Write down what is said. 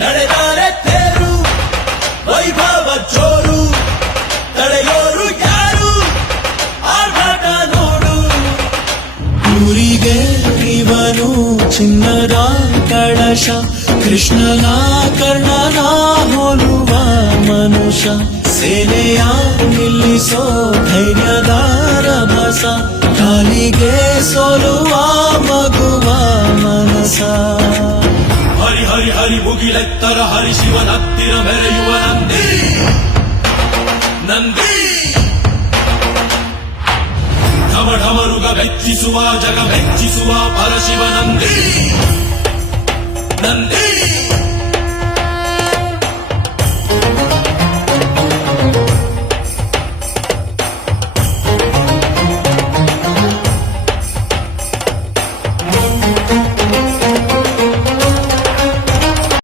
ನಡೆದಾರೆ ತೇರು ವೈಭವ ಜೋರು ತಡೆಯೋರು ಯಾರು ಆರ್ಭಟ ನೋಡು ಊರಿಗೆ ಇವನು ಚಿನ್ನದ ಕಳಶ ಕೃಷ್ಣನ ಕರ್ಣನ ಹೋಲುವ ಮನುಷ್ಯ ಸೇನೆಯ ನಿಲ್ಲಿಸೋ ಧೈರ್ಯದ ರಭಸ ಕಾಲಿಗೆ ಸೋಲುವ ಮಗುವ ಮನಸ ಹರಿ ಹರಿ ಹರಿ ಮುಗಿಲೆತ್ತರ ಹರಿ ಶಿವನ ಹತ್ತಿರ ಮೆರೆಯುವ ನಂದಿ ನಂದಿ ಢಮ ಢಮರುಗ ಮೆಚ್ಚಿಸುವ ಜಗ ಮೆಚ್ಚಿಸುವ ಪರಶಿವ ನಂದಿ ನಂದಿ